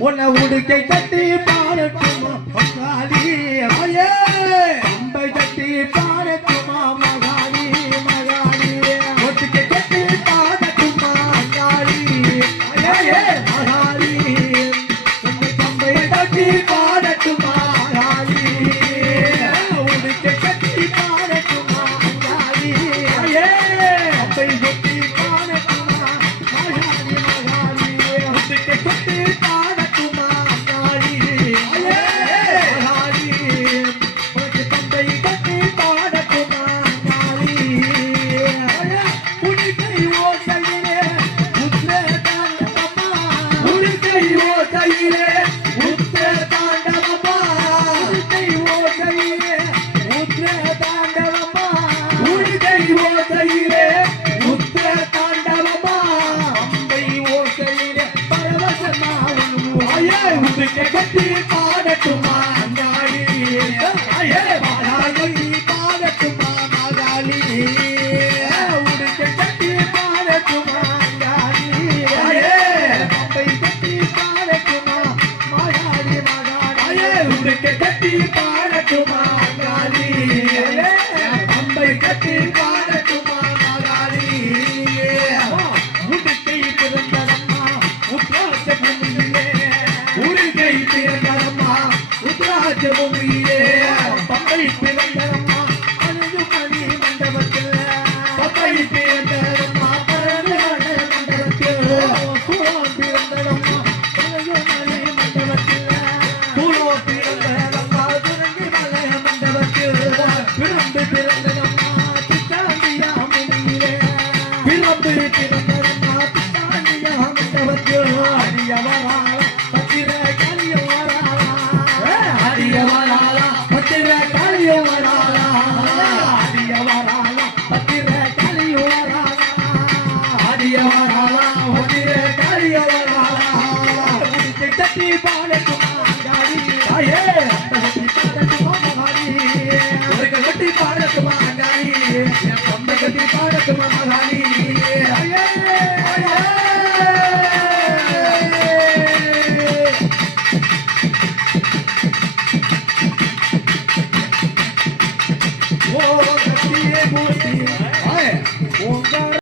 உன்னை உடுக்கை கட்டி பாடட்டுமா மகாளி அம்பை கட்டி பாடட்டுமா மகாளி மகாளி உடுக்கை கட்டி பாடட்டுமா மகாளி மகாளி உன்னை அம்பை கட்டி பாடட்டுமா மகாளி உடுக்கை கட்டி பாடட்டுமா மகாளி அம்பை கட்டி பாடட்டுமா மகாளி மகாளி உடுக்கை கட்டி பாடட்டுமா மகாளி மகாளி உனக்கு தந்தை கட்டி பாடட்டுமா மகாளி உடுக்கை ஓசையிலே உத்ரே தாண்டவமா உடுக்கை ஓசையிலே உத்ரே தாண்டவமா உடுக்கை ஓசையிலே உத்ரே தாண்டவமா உடுக்கை ஓசையிலே உத்ரே தாண்டவமா அம்பை ஓசையிலே பரவசமா உடுக்கை கட்டி பாடட்டுமா மகாளி மகாளி பாடட்டுமா மகாளி உடுக்கை கட்டி பாடட்டுமா மகாளி அம்பை கட்டி பாடட்டுமா மகாளி மகாளி உடுக்கை கட்டி பாடட்டுமா மகாளி அம்பை கட்டி பாடட்டுமா மகாளி உடுக்கை பிறந்ததம்மா உத்ராட்ச பூமியிலே உடுக்கை பிறந்ததம்மா உத்ராட்ச பூமியிலே பம்பை பிறந்ததம்மா அணுகு மணி மண்டபத்தில் பம்பை பிறந்ததம்மா பரந்து மண்டபத்தில் குளம் பிறந்ததம்மா அணுகு மணி மண்டபத்தில் குளம் பிறந்ததம்மா துறங்கி மலை மண்டபத்தில் பிறந்து பிறந்ததம்மா பித்தாண்டியா பூமியிலே பிறந்து பிறந்ததம்மா பித்தாண்டியா மண்டபத்தில் அடியவரா பத்திர கலியவரா அடியவரா பத்திர கலியவரா அடியவரா பத்திர கலியவரா அடியவரா பத்திர கலியவரா உடுக்கை கட்டி பாடட்டுமா மகாளி பாடட்டுமா மகாளி உடுக்கை கட்டி பாடட்டுமா மகாளி அம்பை கட்டி பாடட்டுமா மகாளி